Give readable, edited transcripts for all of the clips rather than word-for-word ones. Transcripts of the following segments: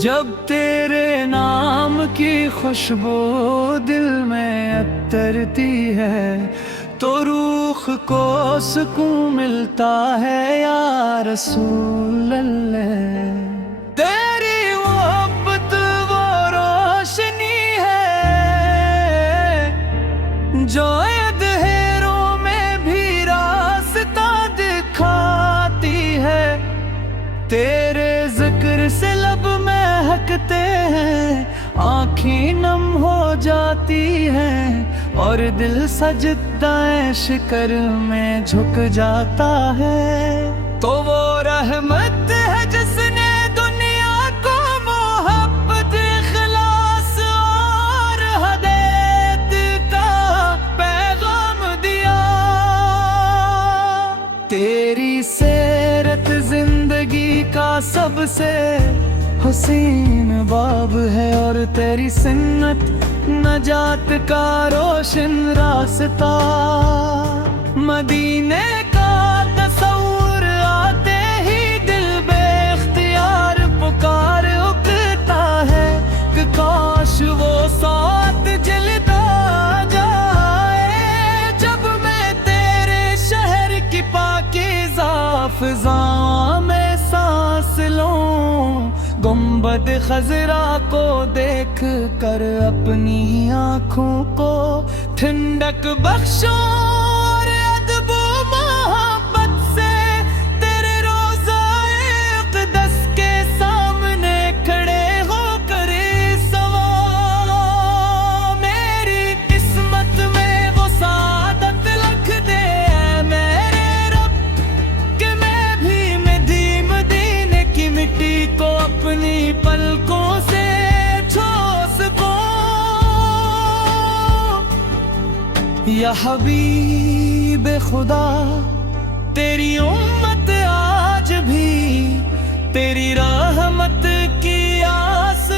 जब तेरे नाम की खुशबू दिल में अतरती है तो रूह को सुकून मिलता है या रसूल अल्लाह। तेरी मोहब्बत वो रोशनी है जो अंधेरों में भी रास्ता दिखाती है। तेरे जिक्र से लब महकते हैं, आँखें नम हो जाती हैं और दिल सजदाए शिकर में झुक जाता है। तो वो रहमत है जिसने दुनिया को मोहब्बत इखलास और हदायत का पैगाम दिया। तेरी सीरत जिंदगी का सबसे हसीन बाब है और तेरी सुन्नत नजात का रोशन रास्ता। मदीने का तस्वुर आते ही दिल बेख्तियार पुकार उठता है कि काश वो साथ जलता जाए जब मैं तेरे शहर की पाकीज़ा फ़िज़ा में सांस लूं। गुंबद खजरा को देख कर अपनी आँखों को ठंडक बख्शो और अदब मोहब्बत से तेरे रोज़ाए अक़दस के सामने खड़े होकर सवाल मेरी किस्मत में वो सादत लिख दे मेरे रब कि मैं भी मदीने की मिट्टी को अपनी पलकों से छू सकूं। या हबीब खुदा तेरी उम्मत आज भी तेरी रहमत की आस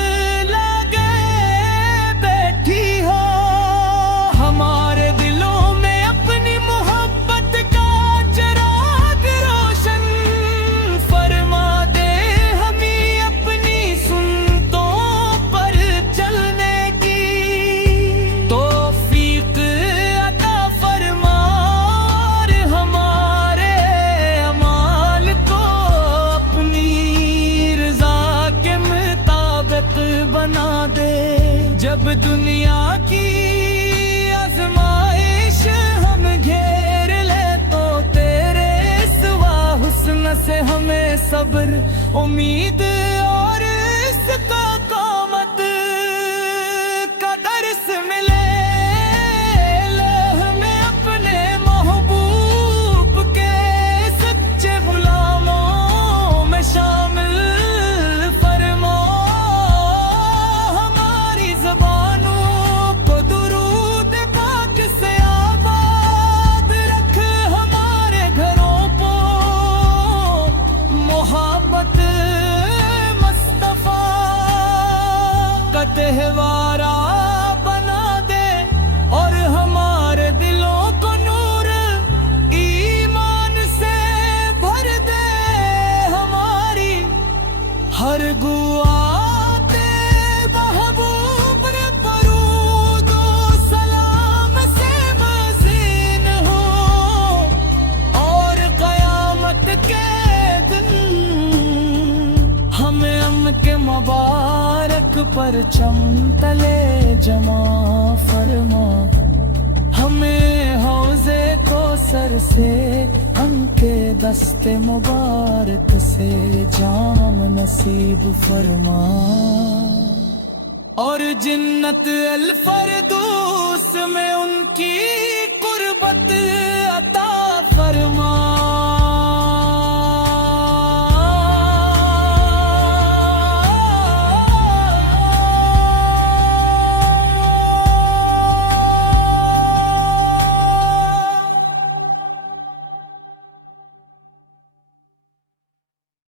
लगे बैठी हो। हमारे दिलों में अपनी मोहब्बत का चिराग रोशन फरमा दे। हमें अपनी सुन्नतों पर चलने की तौफीक अता फरमा और हमारे अमाल को अपनी रज़ा के मुताबिक बना दे। जब दुनिया की आज़माइश हम घेर ले तो तेरे सिवा हुस्न से हमें सब्र उम्मीद और इसका कामत का दर्स मिले। लह में अपने महबूब के सच्चे गुलामों में शामिल फरमा। हमारी ज़बानों को दुरूद पाक से आबाद रख। हमारे घरों को मोहब्बत मुस्तफा का त्योहारा बना दे और हमारे दिलों को नूर ईमान से भर दे। हमारी हर गुआते महबूब रे दरूद व सलाम से मज़ीन हो और क़यामत के दिन हमें उनके मुबारक परचम तले जमा फरमा। हमें हौज़े को सर से उनके दस्ते मुबारक से जाम नसीब फरमा और जन्नत अल फरदौस में उनकी